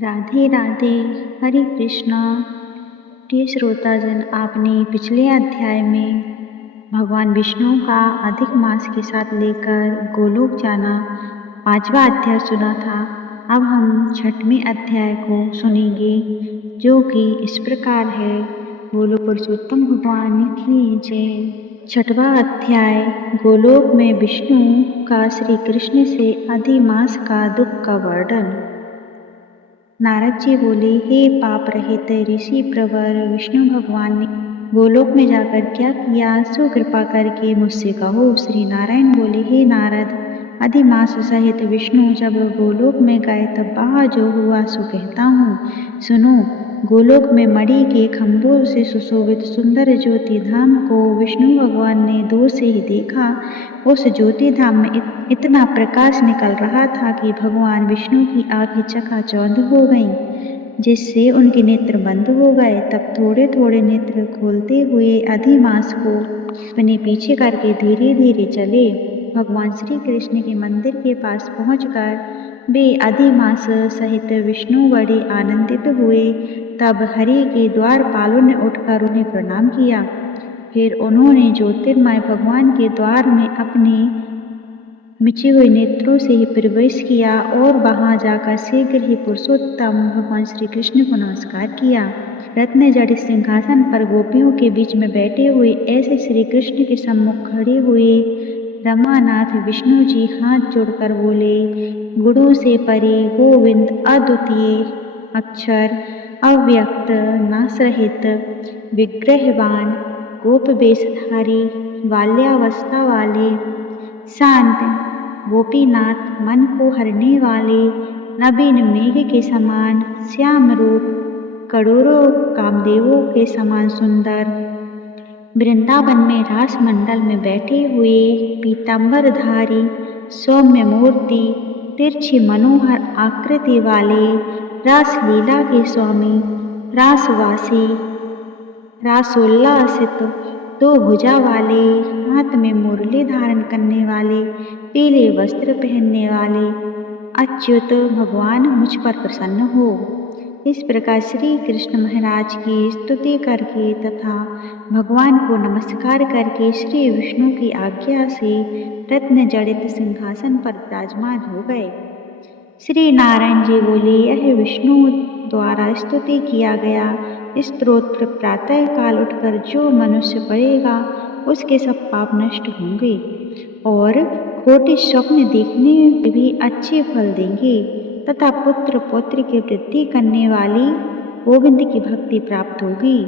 राधे राधे, हरे कृष्णा। प्रिय श्रोताजन, आपने पिछले अध्याय में भगवान विष्णु का अधिक मास के साथ लेकर गोलोक जाना 5वां अध्याय सुना था। अब हम 6वें अध्याय को सुनेंगे, जो कि इस प्रकार है। बोलो पुरुषोत्तम भगवान की जय। 6वां अध्याय, गोलोक में विष्णु का श्री कृष्ण से अधिमास का दुख का वर्णन। नारद जी बोले, हे पाप रहित ऋषि प्रवर, विष्णु भगवान ने गोलोक में जाकर क्या किया, सो कृपा करके मुझसे कहो। श्री नारायण बोले, हे नारद, अधिमास सहित विष्णु जब गोलोक में गए तब वहाँ जो हुआ सो कहता हूँ। सुनो। गोलोक में मणि के खंभों से सुशोभित सुंदर ज्योति धाम को विष्णु भगवान ने दूर से ही देखा। उस ज्योति धाम में इतना प्रकाश निकल रहा था कि भगवान विष्णु की आंखें चकाचौंध हो गईं, जिससे उनके नेत्र बंद हो गए। तब थोड़े थोड़े नेत्र खोलते हुए अधिमास को अपने पीछे करके धीरे धीरे चले। भगवान श्री कृष्ण के मंदिर के पास पहुंचकर वे अधिमास सहित विष्णु बड़े आनंदित हुए। तब हरि के द्वारपालों ने उठकर उन्हें प्रणाम किया। फिर उन्होंने ज्योतिर्मय भगवान के द्वार में अपने मिचे हुए नेत्रों से ही प्रवेश किया और वहां जाकर शीघ्र ही पुरुषोत्तम भगवान श्री कृष्ण को नमस्कार किया। रत्न जड़ित सिंहासन पर गोपियों के बीच में बैठे हुए ऐसे श्री कृष्ण के सम्मुख खड़े हुए रमानाथ विष्णु जी हाथ जोड़कर बोले, गुणों से परे गोविंद अद्वितीय, अक्षर अव्यक्त, नासरहित, विग्रहवान, गोप वेशधारी, बाल्यावस्था वाले, शांत गोपीनाथ, मन को हरने वाले, नवीन मेघ के समान श्याम रूप, करोड़ों कामदेवों के समान सुंदर, वृंदावन में रास मंडल में बैठे हुए पीतांबरधारी, सौम्य मूर्ति, तिरछी मनोहर आकृति वाले, रास लीला के स्वामी, रासवासी, रासोल्लासित, दो भुजा वाले, हाथ में मुरली धारण करने वाले, पीले वस्त्र पहनने वाले अच्युत भगवान मुझ पर प्रसन्न हो। इस प्रकार श्री कृष्ण महाराज की स्तुति करके तथा भगवान को नमस्कार करके श्री विष्णु की आज्ञा से रत्न जड़ित सिंहासन पर विराजमान हो गए। श्री नारायण जी बोले, यह विष्णु द्वारा स्तुति किया गया स्तोत्र प्रातः काल उठकर जो मनुष्य पढ़ेगा उसके सब पाप नष्ट होंगे और खोटे स्वप्न देखने में भी अच्छे फल देंगे तथा पुत्र पौत्र की वृद्धि करने वाली गोविंद की भक्ति प्राप्त होगी।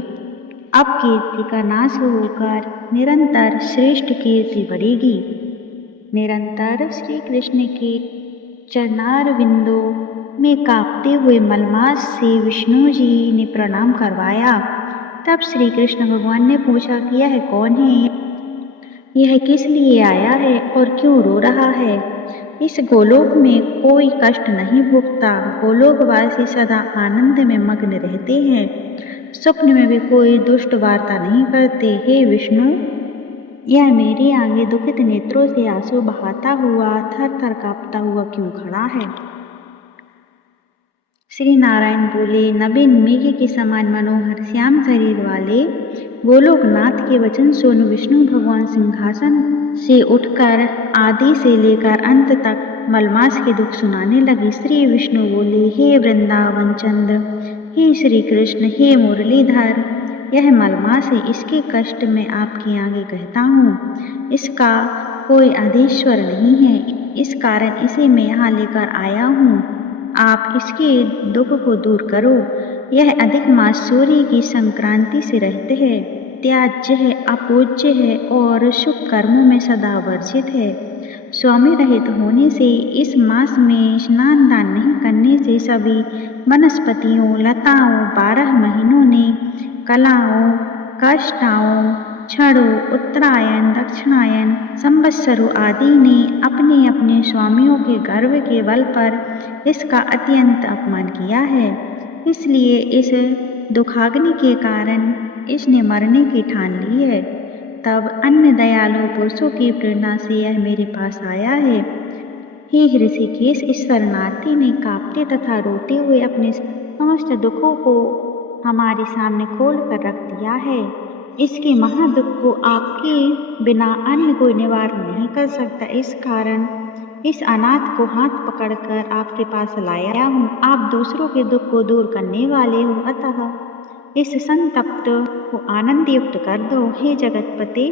अब कीर्ति का नाश होकर निरंतर श्रेष्ठ कीर्ति बढ़ेगी। निरंतर श्री कृष्ण के चरणारविंदों में कांपते हुए मलमास से विष्णु जी ने प्रणाम करवाया। तब श्री कृष्ण भगवान ने पूछा कि यह कौन है, यह किस लिए आया है और क्यों रो रहा है। इस गोलोक में कोई कष्ट नहीं भोगता, गोलोकवासी सदा आनंद में मग्न रहते हैं, स्वप्न में भी कोई दुष्ट वार्ता नहीं करते। हे विष्णु, यह मेरे आगे दुखित नेत्रों से आंसू बहाता हुआ थर थर कांपता हुआ क्यों खड़ा है। श्री नारायण बोले, नवीन मेघ के समान मनोहर श्याम शरीर वाले गोलोकनाथ के वचन सुन विष्णु भगवान सिंहासन से उठकर आदि से लेकर अंत तक मलमास के दुख सुनाने लगे। श्री विष्णु बोले, हे वृंदावन चंद्र, हे श्री कृष्ण, हे मुरलीधर, यह मलमास है, इसके कष्ट मैं आपके आगे कहता हूँ। इसका कोई अधीश्वर नहीं है, इस कारण इसे मैं यहाँ लेकर आया हूँ। आप इसके दुख को दूर करो। यह अधिक मास सूर्य की संक्रांति से रहित है, त्याज्य है, अपूज्य है और शुभ कर्मों में सदा वर्जित है। स्वामी रहित होने से इस मास में स्नान दान नहीं करने से सभी वनस्पतियों, लताओं, 12 महीनों ने कलाओं, काष्ठाओं, क्षणों, उत्तरायण, दक्षिणायन, संवत्सरों आदि ने अपने अपने स्वामियों के गर्व के बल पर इसका अत्यंत अपमान किया है। इसलिए इस दुखाग्नि के कारण इसने मरने की ठान ली है। तब अन्य दयालु पुरुषों की प्रेरणा से यह मेरे पास आया है। हे ऋषिकेश, इस शरणार्थी ने कांपते तथा रोते हुए अपने समस्त दुखों को हमारे सामने खोल कर रख दिया है। इसके महादुख को आपके बिना अन्य कोई निवारण नहीं कर सकता। इस कारण इस अनाथ को हाथ पकड़कर आपके पास लाया हूँ। आप दूसरों के दुख को दूर करने वाले हो, अतः इस संतप्त को आनंद युक्त कर दो। हे जगतपते,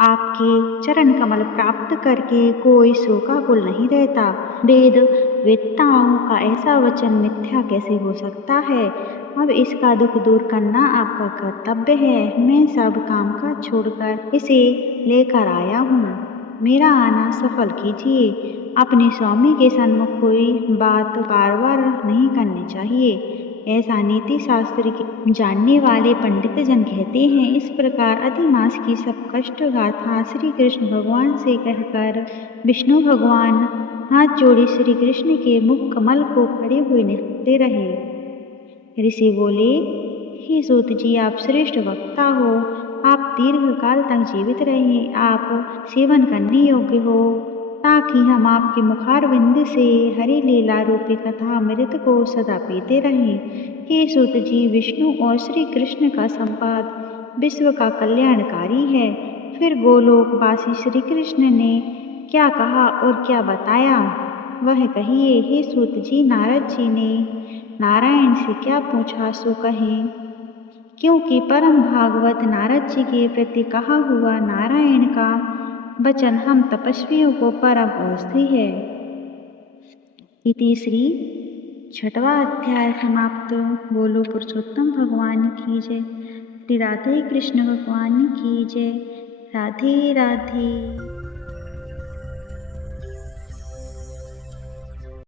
आपके चरण कमल प्राप्त करके कोई शोकाकुल नहीं रहता। वेद वेत्ताओं का ऐसा वचन मिथ्या कैसे हो सकता है। अब इसका दुख दूर करना आपका कर्तव्य है। मैं सब काम काज छोड़कर इसे लेकर आया हूँ। मेरा आना सफल कीजिए। अपने स्वामी के सन्मुख कोई बात बार बार नहीं करनी चाहिए, ऐसा नीति शास्त्र के जानने वाले पंडित जन कहते हैं। इस प्रकार अधिमास की सब कष्ट गाथा श्री कृष्ण भगवान से कहकर विष्णु भगवान हाथ जोड़े श्री कृष्ण के मुख कमल को खड़े हुए निहारते रहे। ऋषि बोले, हे सूत जी, आप श्रेष्ठ वक्ता हो। आप दीर्घ काल तक जीवित रहें। आप सेवन करने योग्य हो, ताकि हम आपके मुखारविंद से हरि लीला रूपी कथा अमृत को सदा पीते रहें। हे सूत जी, विष्णु और श्री कृष्ण का संवाद विश्व का कल्याणकारी है। फिर गोलोकवासी श्री कृष्ण ने क्या कहा और क्या बताया, वह कहिए। हे सूत जी, नारद जी ने नारायण से क्या पूछा सो कहें, क्योंकि परम भागवत नारद जी के प्रति कहा हुआ नारायण का वचन हम तपस्वियों को परम औषधि है। इति श्री 6वां अध्याय समाप्त। बोलो पुरुषोत्तम भगवान की जय। श्री राधे कृष्ण भगवान की जय। राधे राधे।